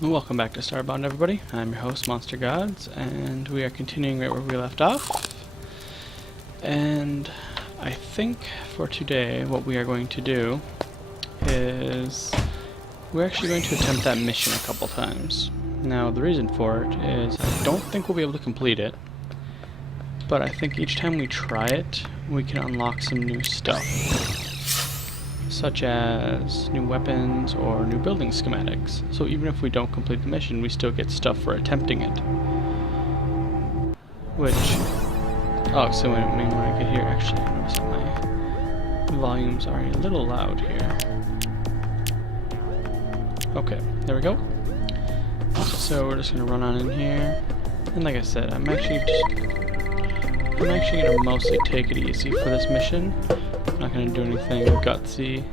Welcome back to Starbound, everybody. I'm your host, MonsterGodz, and we are continuing right where we left off. And I think for today, what we are going to do is we're actually going to attempt that mission a couple times. Now, the reason for it is I don't think we'll be able to complete it, but I think each time we try it, we can unlock some new stuff, such as new weapons or new building schematics. So even if we don't complete the mission, we still get stuff for attempting it. Which, oh, so when I get here, actually, I noticed that my volumes are a little loud here. Okay, there we go. So we're just gonna run on in here, and like I said, I'm actually gonna mostly take it easy for this mission. I'm not going to do anything gutsy.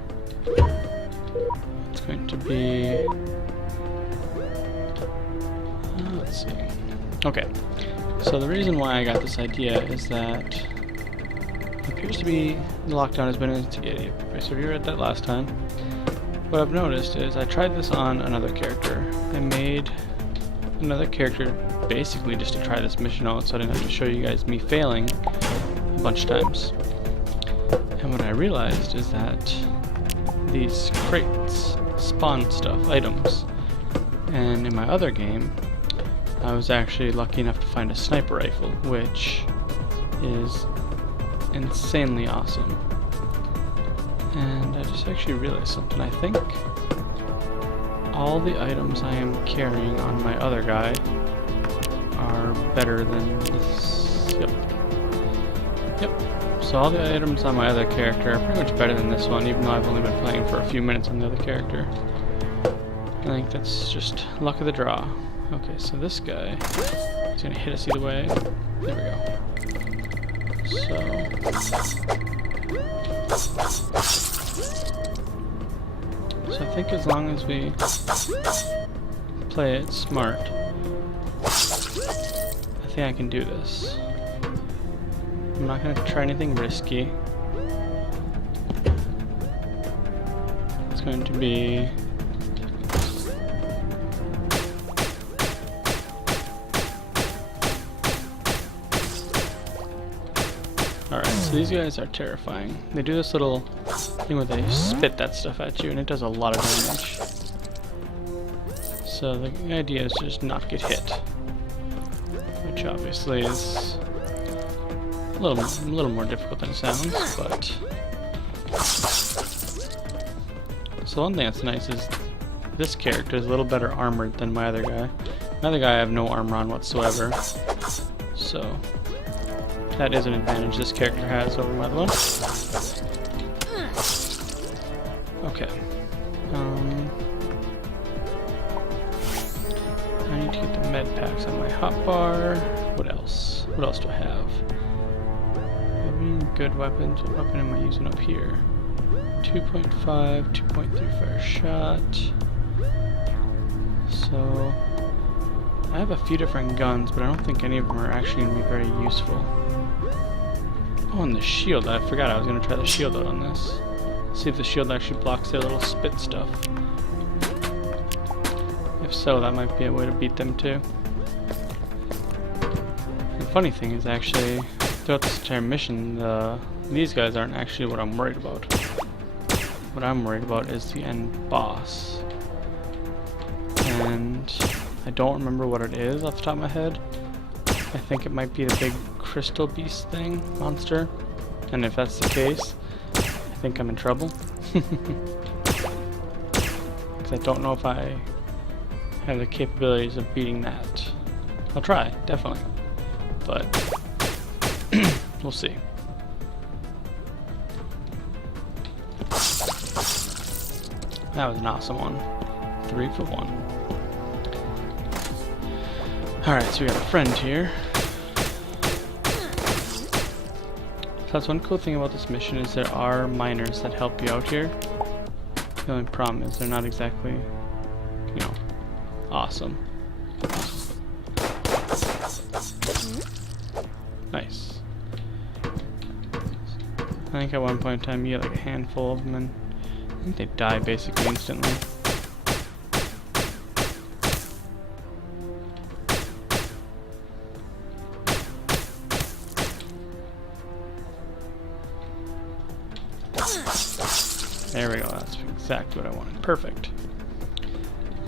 It's going to be... let's see. Okay, so the reason why I got this idea is that it appears to be the lockdown has been instigated. So you read that last time. What I've noticed is I tried this on another character. I made another character basically just to try this mission out, so I didn't have to show you guys me failing a bunch of times. And what I realized is that these crates spawn stuff, items. And in my other game, I was actually lucky enough to find a sniper rifle, which is insanely awesome. And I just actually realized something. I think all the items I am carrying on my other guy are better than this. Yep. So all the items on my other character are pretty much better than this one, even though I've only been playing for a few minutes on the other character. I think that's just luck of the draw. Okay, so this guy is going to hit us either way. There we go. So I think as long as we play it smart, I think I can do this. I'm not going to try anything risky. It's going to be... Alright, so these guys are terrifying. They do this little thing where they spit that stuff at you, and it does a lot of damage. So the idea is just not get hit, which obviously is a little more difficult than it sounds, but... So one thing that's nice is this character is a little better armored than my other guy. My other guy I have no armor on whatsoever, so that is an advantage this character has over my other one. Okay. I need to get the med packs on my hotbar. What else? What else do I have? Good weapons. What weapon am I using up here? 2.5, 2.3 fire shot. So I have a few different guns, but I don't think any of them are actually going to be very useful. Oh, and the shield. I forgot I was going to try the shield out on this. See if the shield actually blocks their little spit stuff. If so, that might be a way to beat them too. The funny thing is actually, throughout this entire mission, these guys aren't actually what I'm worried about. What I'm worried about is the end boss. And I don't remember what it is off the top of my head. I think it might be the big crystal beast thing, monster. And if that's the case, I think I'm in trouble. Because I don't know if I have the capabilities of beating that. I'll try, definitely. But we'll see. That was an awesome one. 3 for 1. Alright, so we have a friend here. So that's one cool thing about this mission is there are miners that help you out here. The only problem is they're not exactly, you know, awesome. Nice. I think at one point in time you get like a handful of them and I think they die basically instantly. There we go, that's exactly what I wanted. Perfect.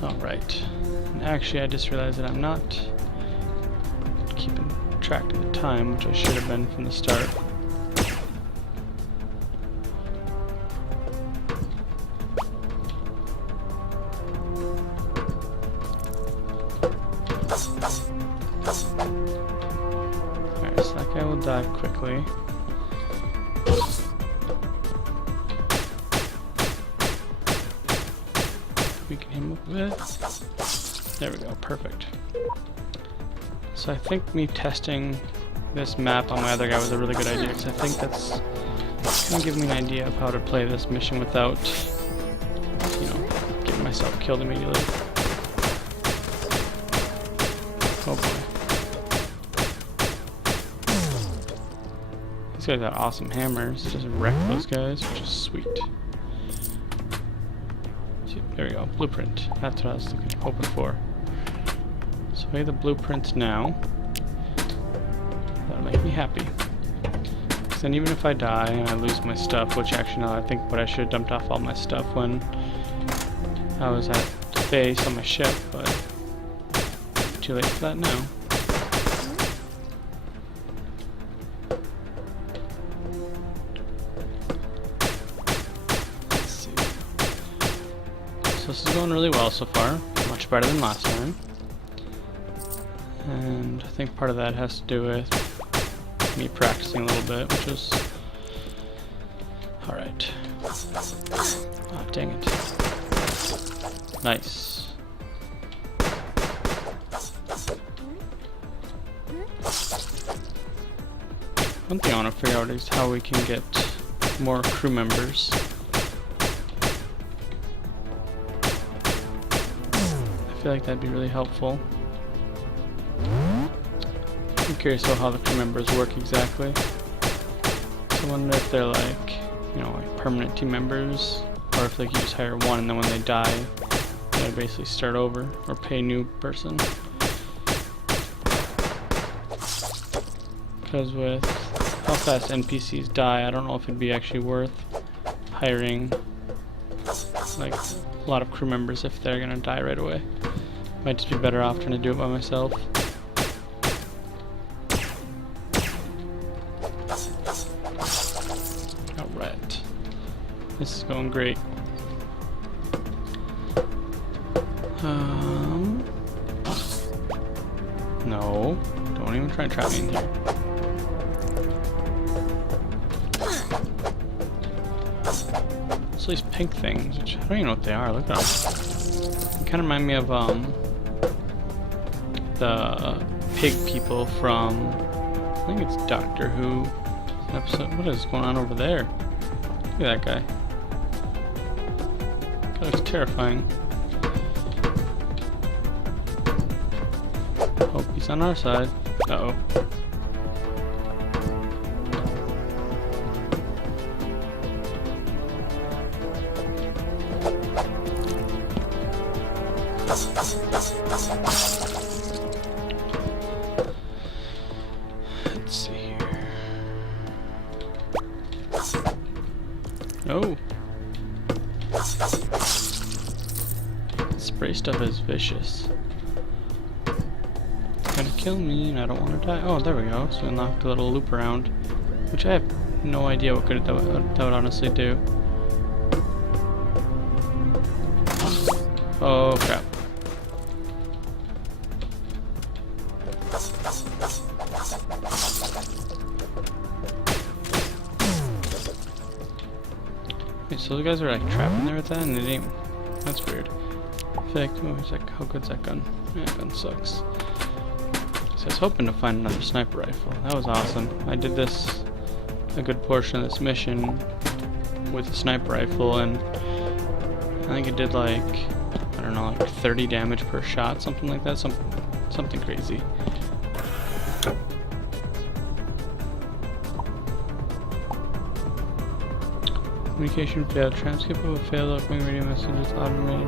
Alright. And actually, I just realized that I'm not keeping track of the time, which I should have been from the start. Alright, so that guy will die quickly. Weaken him up a bit. There we go, perfect. So I think me testing this map on my other guy was a really good idea, because I think that's going to give me an idea of how to play this mission without, you know, getting myself killed immediately. Oh boy. These guys got awesome hammers, just wreck those guys, which is sweet. There we go, blueprint. That's what I was hoping for. So I have the blueprints now. That'll make me happy. Because then even if I die and I lose my stuff, which actually now I think what I should have dumped off all my stuff when I was at base on my ship, but too late for that now. This is going really well so far, much better than last time. And I think part of that has to do with me practicing a little bit, which is alright. Oh, dang it. Nice. One thing I want to figure out is how we can get more crew members. I feel like that'd be really helpful. I'm curious about how the crew members work exactly. I wonder if they're like, you know, like permanent team members, or if like you just hire one and then when they die, they basically start over or pay a new person. Because with how fast NPCs die, I don't know if it'd be actually worth hiring like a lot of crew members if they're gonna die right away. Might just be better off trying to do it by myself. Alright. This is going great. No. Don't even try and trap me in here. So these pink things, which I don't even know what they are, look at them. They kind of remind me of the pig people from, I think it's Doctor Who episode. What is going on over there? Look at that guy. That looks terrifying. Hope he's on our side. Uh-oh. Let's see here. Oh. Spray stuff is vicious. It's gonna kill me and I don't want to die. Oh, there we go. So we unlocked a little loop around, which I have no idea what good that would honestly do. Oh crap. Wait, so the guys are like trapped in there with that and they didn't. That's weird. I feel like, oh, it's like, how good's that gun? Yeah, that gun sucks. So I was hoping to find another sniper rifle. That was awesome. I did this, a good portion of this mission with a sniper rifle, and I think it did like, I don't know, like 30 damage per shot, something like that, something crazy. Communication failed. Transcript of a failed upcoming radio messages automated.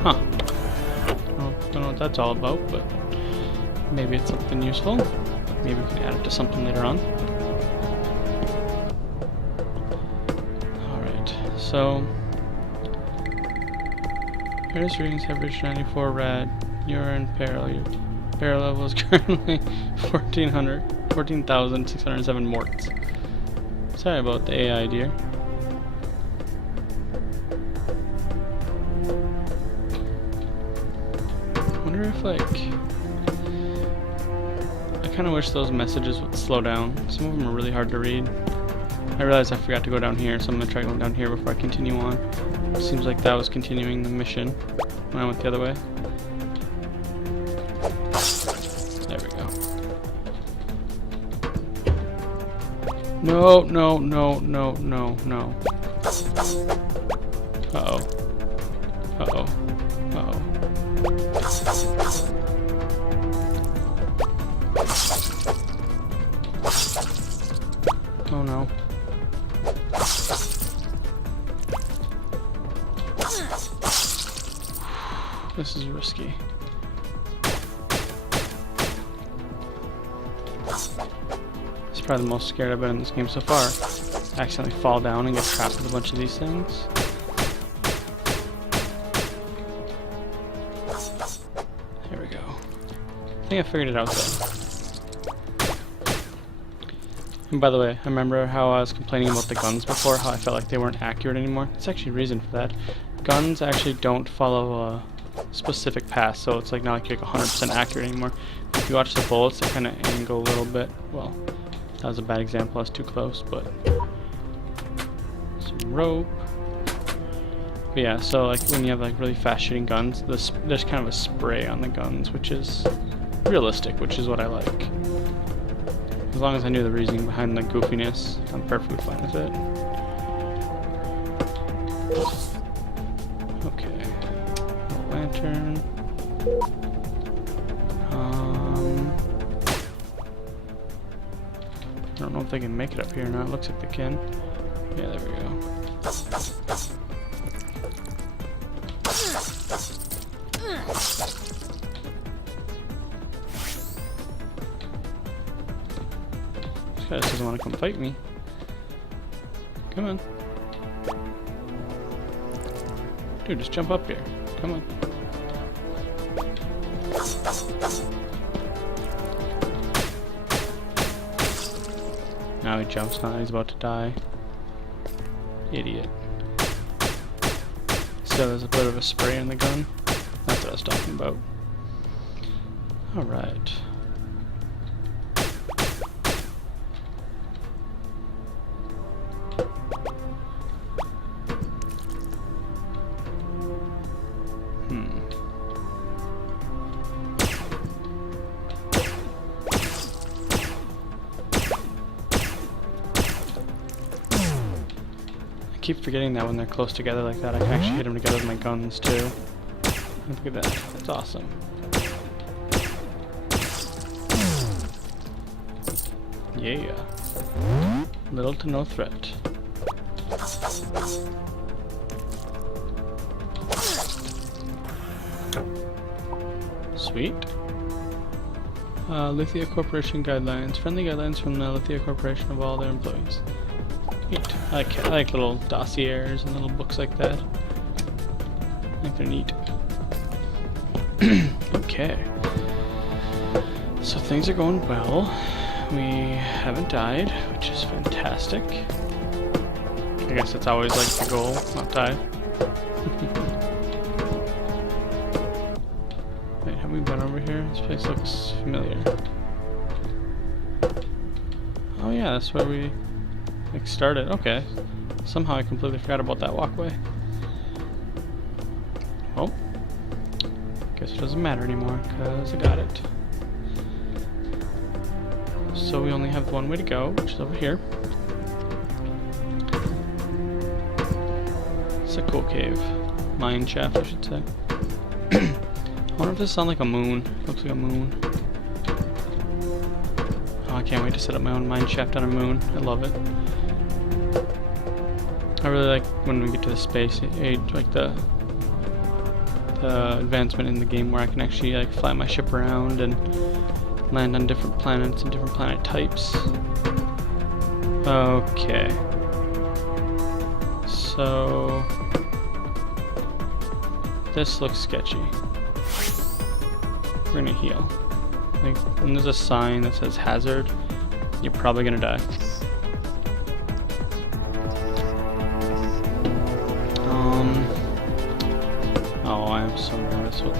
Huh. Don't know what that's all about, but maybe it's something useful. Maybe we can add it to something later on. So various readings have reached 94 rad. You're in peril. Your peril level is currently 14,607 morts. Sorry about the AI, dear. I wonder if, like, I kind of wish those messages would slow down. Some of them are really hard to read. I realized I forgot to go down here, so I'm going to try going down here before I continue on. It seems like that was continuing the mission when I went the other way. There we go. No, no, no, no, no, no. Uh-oh. Uh-oh. Uh-oh. Oh no. This is risky. It's probably the most scared I've been in this game so far. Accidentally fall down and get trapped with a bunch of these things. There we go. I think I figured it out though. And by the way, I remember how I was complaining about the guns before, how I felt like they weren't accurate anymore. There's actually a reason for that. Guns actually don't follow a specific path, so it's like not like you're 100% accurate anymore. If you watch the bullets, they kind of angle a little bit. Well, that was a bad example, I was too close, but some rope. But yeah, so like when you have like really fast shooting guns, there's kind of a spray on the guns, which is realistic, which is what I like. As long as I knew the reasoning behind the goofiness, I'm perfectly fine with it. Okay. Lantern. I don't know if they can make it up here or not. Looks like they can. Yeah, there we go. This guy doesn't want to come fight me. Come on. Dude, just jump up here. Come on. Now he jumps, now he's about to die. Idiot. So there's a bit of a spray in the gun. That's what I was talking about. Alright. I keep forgetting that when they're close together like that, I can actually hit them together with my guns too. Look at that. That's awesome. Yeah. Little to no threat. Sweet. Lithia Corporation guidelines. Friendly guidelines from the Lithia Corporation of all their employees. Neat. I like little dossiers and little books like that. I think they're neat. Okay. So things are going well. We haven't died, which is fantastic. I guess that's always like the goal, not die. Wait, have we been over here? This place looks familiar. Oh yeah, that's where we like started. Okay. Somehow I completely forgot about that walkway. Well, guess it doesn't matter anymore because I got it. So we only have one way to go, which is over here. It's a cool cave. Mine shaft, I should say. I wonder if this sounds like a moon. Looks like a moon. Oh, I can't wait to set up my own mine shaft on a moon. I love it. I really like when we get to the space age, like the advancement in the game where I can actually like fly my ship around and land on different planets and different planet types. Okay. So this looks sketchy. We're gonna heal. Like, when there's a sign that says hazard, you're probably gonna die. Oh, I'm so nervous with.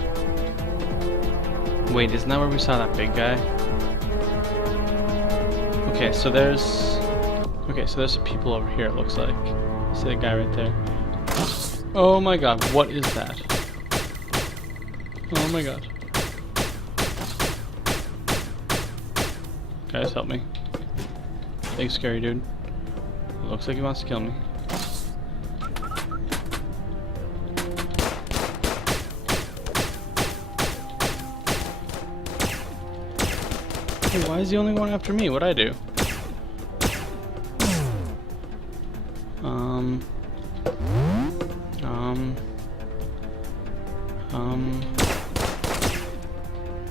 Wait, isn't that where we saw that big guy? Okay, so there's people over here, it looks like. See the guy right there? Oh my god, what is that? Oh my god. Guys, help me. Big scary dude. It looks like he wants to kill me. Hey, why is he only going after me? What'd I do?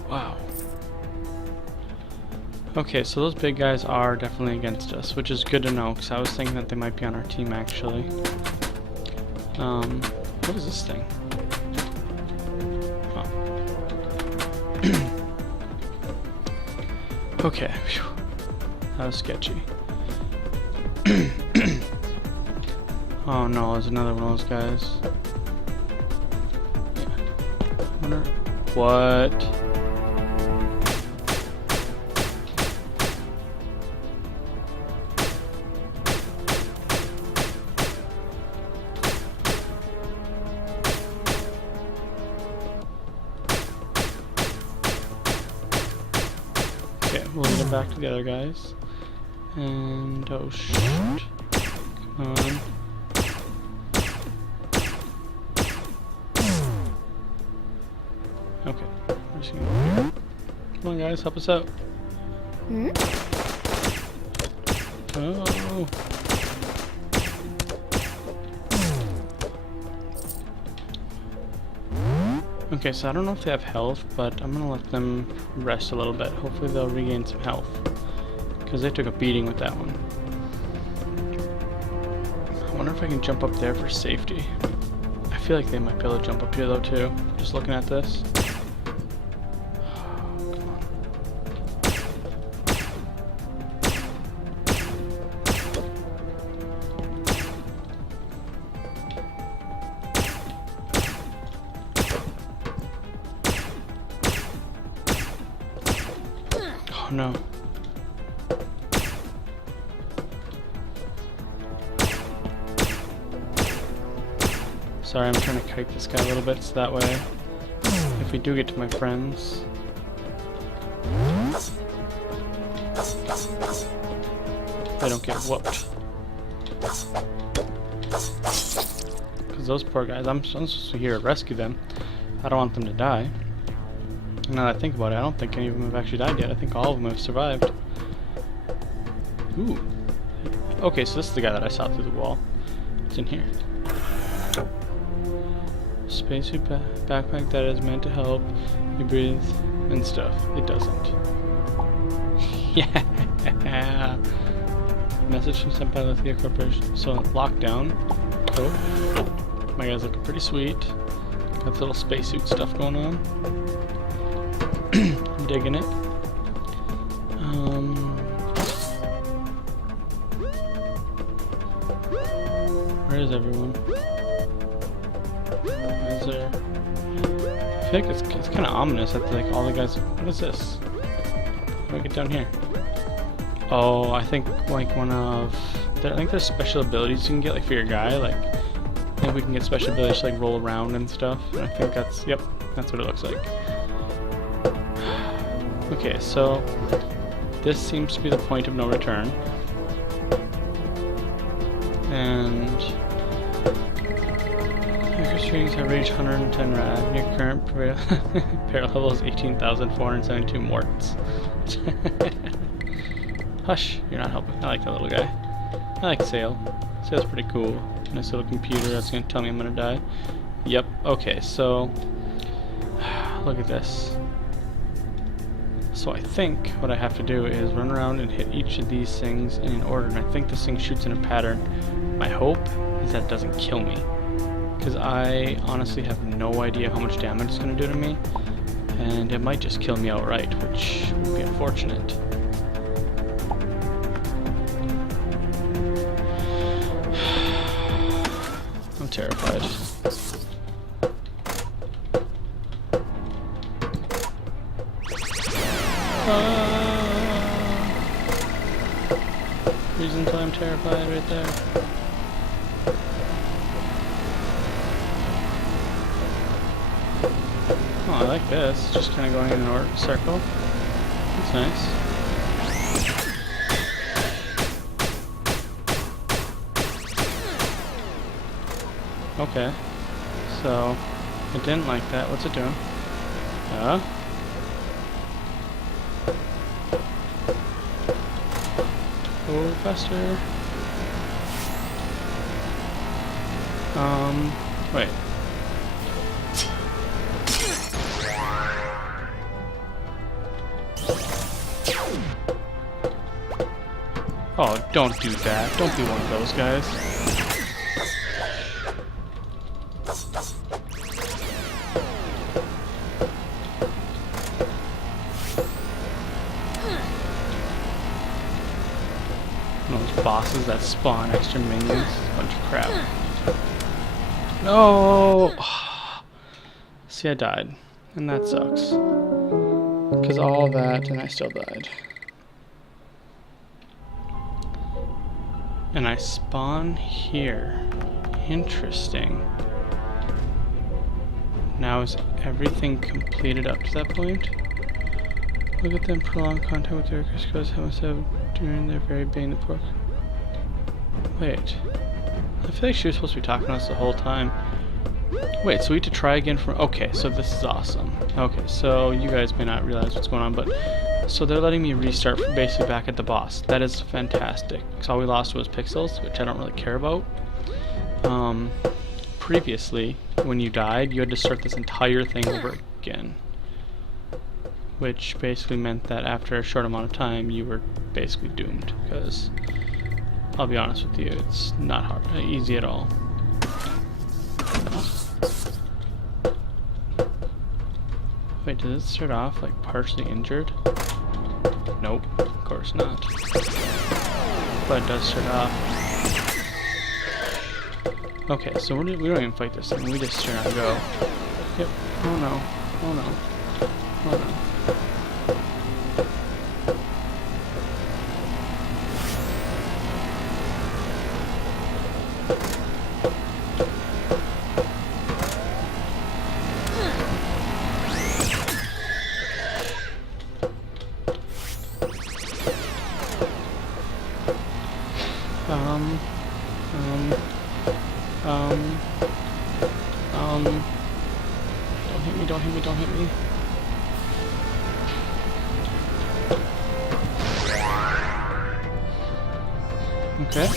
Wow. Okay, so those big guys are definitely against us, which is good to know, because I was thinking that they might be on our team, actually. What is this thing? Oh. Okay, whew. That was sketchy. Oh no, there's another one of those guys. Yeah. What? Okay, we'll get back to the other guys. And oh shoot. Come on. Okay, we're just gonna go here. Come on guys, help us out. Oh. Okay, so I don't know if they have health, but I'm gonna let them rest a little bit. Hopefully they'll regain some health, because they took a beating with that one. I wonder if I can jump up there for safety. I feel like they might be able to jump up here though too, just looking at this. Oh no. Sorry, I'm trying to kite this guy a little bit so that way, if we do get to my friends. They don't get whooped. Because those poor guys, I'm supposed to here to rescue them. I don't want them to die. Now that I think about it, I don't think any of them have actually died yet. I think all of them have survived. Ooh. Okay, so this is the guy that I saw through the wall. It's in here. Spacesuit backpack that is meant to help you breathe and stuff. It doesn't. Yeah. Message from sent by Lithia Corporation. So lockdown. Oh. My guy's looking pretty sweet. Got this little spacesuit stuff going on. I'm digging it. Where is everyone? Is there? I feel like it's kind of ominous that like all the guys. What is this? How do I get down here? Oh, I think like one of. I think there's special abilities you can get like for your guy. Like I think we can get special abilities to like roll around and stuff. And I think that's that's what it looks like. Okay, so this seems to be the point of no return. And your strings have reached 110 rad. Your current peril level is 18,472 morts. Hush, you're not helping. I like that little guy. I like Sail. Sail's pretty cool. Nice little computer that's gonna tell me I'm gonna die. Yep, okay, so look at this. So I think what I have to do is run around and hit each of these things in order, and I think this thing shoots in a pattern My hope is that it doesn't kill me, because I honestly have no idea how much damage it's going to do to me, and it might just kill me outright, which would be unfortunate. I'm terrified. Reasons why I'm terrified right there. Oh, I like this. Just kind of going in an circle. That's nice. Okay. So, it didn't like that. What's it doing? Go faster. Wait. Oh, don't do that. Don't be one of those guys. Those bosses that spawn extra minions. Bunch of crap. No! See, I died. And that sucks. Because all that, and I still died. And I spawn here. Interesting. Now is everything completed up to that point? Look at them prolonged contact with their Cusco's have during their very being the pork. Wait. I feel like she was supposed to be talking to us the whole time. Wait, so we have to try again from... Okay, so this is awesome. Okay, so you guys may not realize what's going on, but... So they're letting me restart from basically back at the boss. That is fantastic. Because all we lost was pixels, which I don't really care about. Previously, when you died, you had to start this entire thing over again. Which basically meant that after a short amount of time, you were basically doomed. Because, I'll be honest with you, it's not hard, easy at all. Wait, does it start off like partially injured? Nope, of course not. But it does start off. Okay, so we don't even fight this thing, we just turn out and go. Yep, oh no, oh no, oh no. Don't hit me, don't hit me. Okay.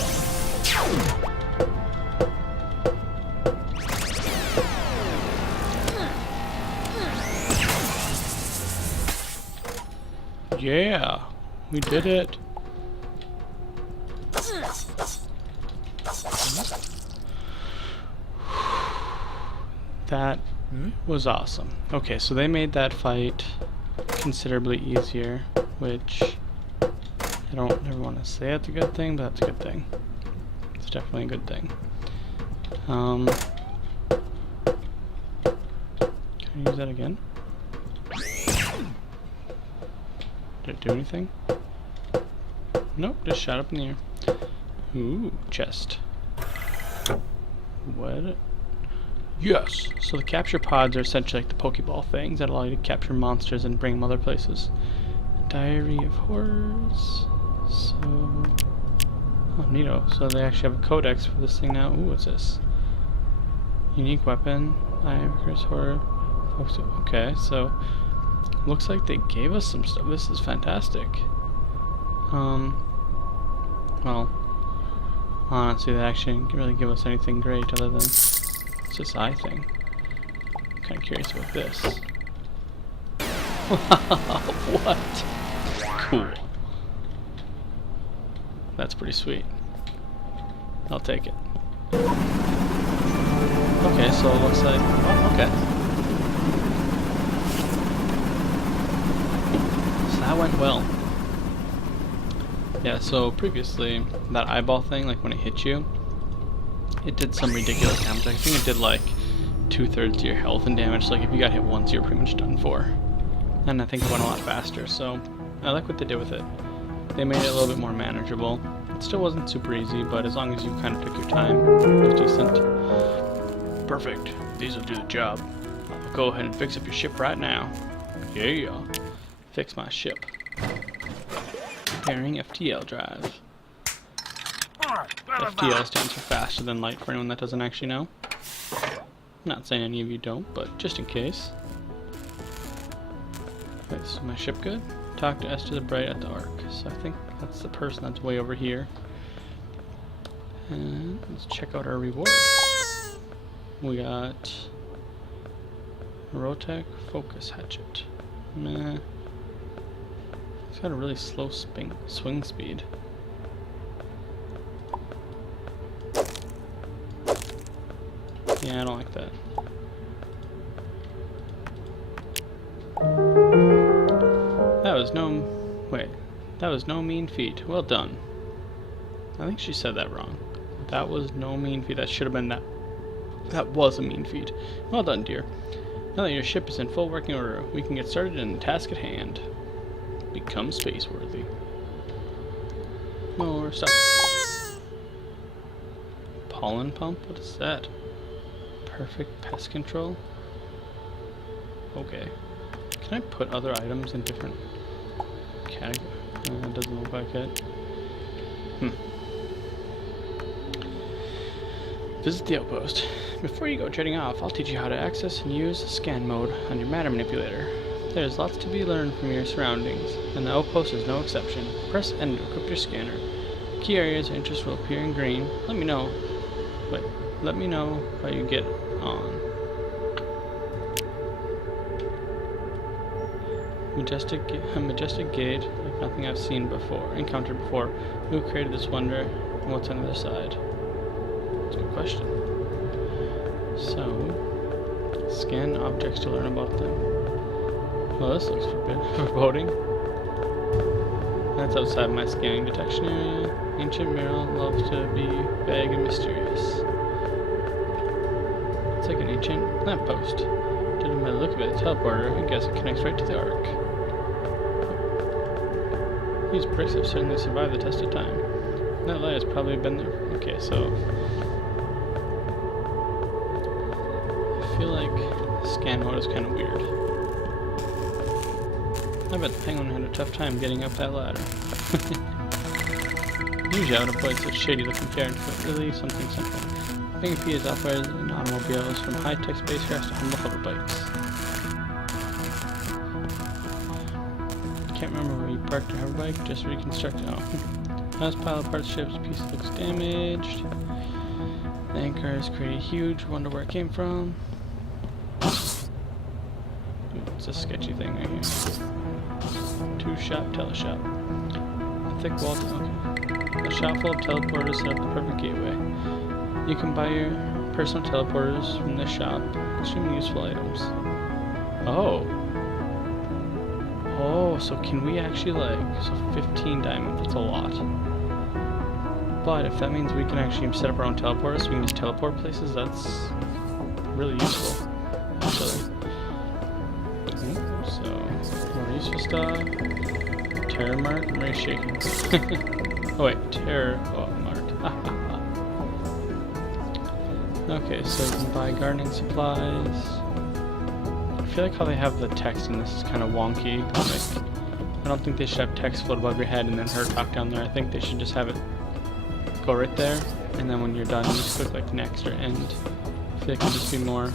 Yeah, we did it. That was awesome. Okay, so they made that fight considerably easier, which I don't ever want to say it's a good thing, but that's a good thing. It's definitely a good thing. Can I use that again? Did it do anything? Nope, just shot up in the air. Ooh, chest. What? Yes! So the capture pods are essentially like the Pokeball things that allow you to capture monsters and bring them other places. Diary of Horrors. So... Oh, neato. So they actually have a codex for this thing now. Ooh, what's this? Unique weapon. Diary of Horror. Okay, so... Looks like they gave us some stuff. This is fantastic. Well... Honestly, they actually didn't really give us anything great other than... It's this eye thing. I'm kind of curious about this. What? Cool. That's pretty sweet. I'll take it. Okay, so it looks like... Oh, okay. So that went well. Yeah, so previously, that eyeball thing, like when it hit you, it did some ridiculous damage. I think it did like 2/3 of your health and damage. Like if you got hit once, you're pretty much done for. And I think it went a lot faster, so I like what they did with it. They made it a little bit more manageable. It still wasn't super easy, but as long as you kind of took your time, it was decent. Perfect. These will do the job. I'll go ahead and fix up your ship right now. Yeah. Fix my ship. Pairing FTL drive. FTL stands for faster than light for anyone that doesn't actually know. Not saying any of you don't, but just in case. Wait, so my ship good? Talk to Esther the Bright at the Ark. So I think that's the person that's way over here. And let's check out our reward. We got Rotec Focus Hatchet. Nah. It's got a really slow swing speed. Yeah, I don't like that. That was no mean feat. Well done. I think she said that wrong. That was no mean feat. That should have been that. That was a mean feat. Well done, dear. Now that your ship is in full working order, we can get started in the task at hand. Become spaceworthy. More stuff. Pollen pump? What is that? Perfect pest control? Okay. Can I put other items in different categories? It doesn't look like it. Visit the outpost. Before you go trading off, I'll teach you how to access and use scan mode on your matter manipulator. There's lots to be learned from your surroundings, and the outpost is no exception. Press N to equip your scanner. Key areas of interest will appear in green. Let me know how you get on. Majestic gate, like nothing I've encountered before. Who created this wonder, and what's on the other side? That's a good question. So, scan objects to learn about them. Well, this looks foreboding. That's outside my scanning detection area. Ancient mural loves to be vague and mysterious. It's like an ancient lamppost. Judging by the look of it, a teleporter, I guess it connects right to the Ark. These bricks have certainly survived the test of time. That light has probably been there. Okay, so I feel like scan mode is kind of weird. I bet the penguin had a tough time getting up that ladder. Usually I would avoid such shady looking characters, but really something simple. Penguin P is operated in automobiles, from high-tech spacecrafts to humble hover bikes. Can't remember where you parked your hover bike, just reconstructed. Oh. Last pile of parts ships, piece looks damaged. The anchor has created huge, wonder where it came from. Ooh, it's a sketchy thing right here. Two-shop teleshop. A thick wall. Okay. A shop full of teleporters set up the perfect gateway. You can buy your personal teleporters from this shop. Extremely useful items. Oh, so can we actually so 15 diamonds, that's a lot. But if that means we can actually set up our own teleporters so we can just teleport places, that's really useful, actually. So, more useful stuff. Terror mark, I'm really shaking. Oh wait, terror, mark. Okay, so you can buy gardening supplies. I feel like how they have the text in this is kind of wonky. Like, I don't think they should have text float above your head and then her talk down there. I think they should just have it go right there, and then when you're done, you just click like next or end. I feel like it would just be more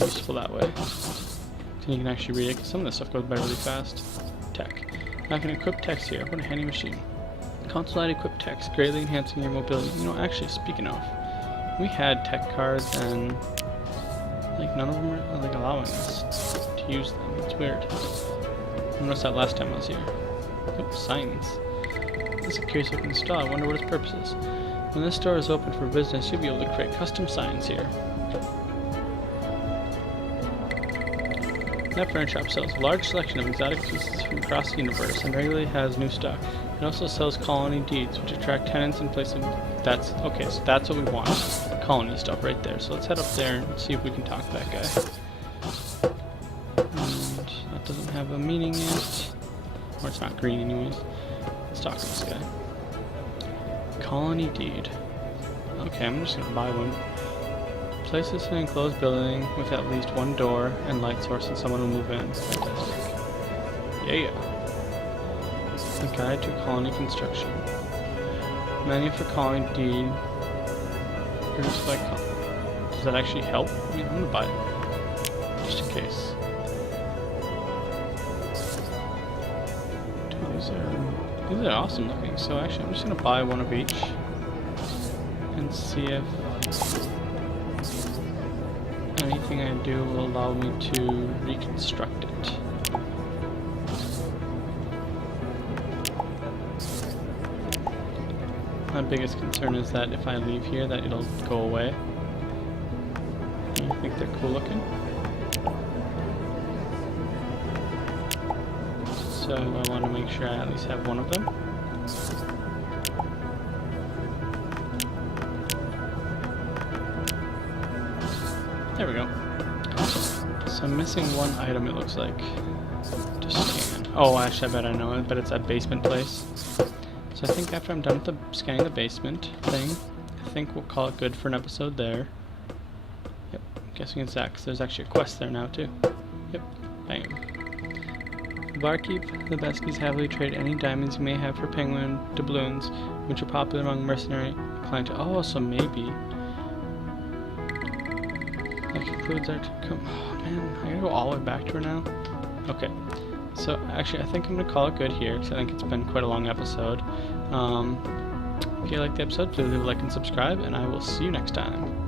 useful that way. So you can actually read it, because some of this stuff goes by really fast. Tech. I can equip text here. What a handy machine. Console light equip text, greatly enhancing your mobility. You know, actually, speaking of, we had tech cards and like none of them are like allowing us to use them. It's weird. I noticed that last time I was here. Oops, signs. This is a curious looking stall. I wonder what its purpose is. When this store is open for business, you'll be able to create custom signs here. That furniture shop sells a large selection of exotic pieces from across the universe and regularly has new stock. It also sells colony deeds, which attract tenants in place of... That's... Okay, so that's what we want. Colony stuff right there. So let's head up there and see if we can talk to that guy. And that doesn't have a meaning yet. Or it's not green anyways. Let's talk to this guy. Colony deed. Okay, I'm just gonna buy one. Place this in an enclosed building with at least one door and light source and someone will move in. Fantastic. Yeah. A guide to colony construction. Menu for colony deed. Produced by does that actually help? I mean, I'm gonna buy it. Just in case. Dude, these are awesome looking. So actually I'm just gonna buy one of each. And see if anything I do will allow me to reconstruct it. My biggest concern is that if I leave here that it'll go away. I think they're cool looking. So I want to make sure I at least have one of them. There we go. So I'm missing one item, it looks like. Just scan. Oh, actually, I bet I know it, but it's that basement place. So I think after I'm done with the scanning the basement thing, I think we'll call it good for an episode there. Yep, I'm guessing it's that, because there's actually a quest there now, too. Yep, bam. Barkeep, the Beskies heavily trade any diamonds you may have for penguin doubloons, which are popular among mercenary clientele. Oh, so maybe... That concludes our... Oh man, I gotta go all the way back to her now? Okay. So, actually, I think I'm gonna call it good here, because I think it's been quite a long episode. If you liked the episode, please leave a like and subscribe, and I will see you next time.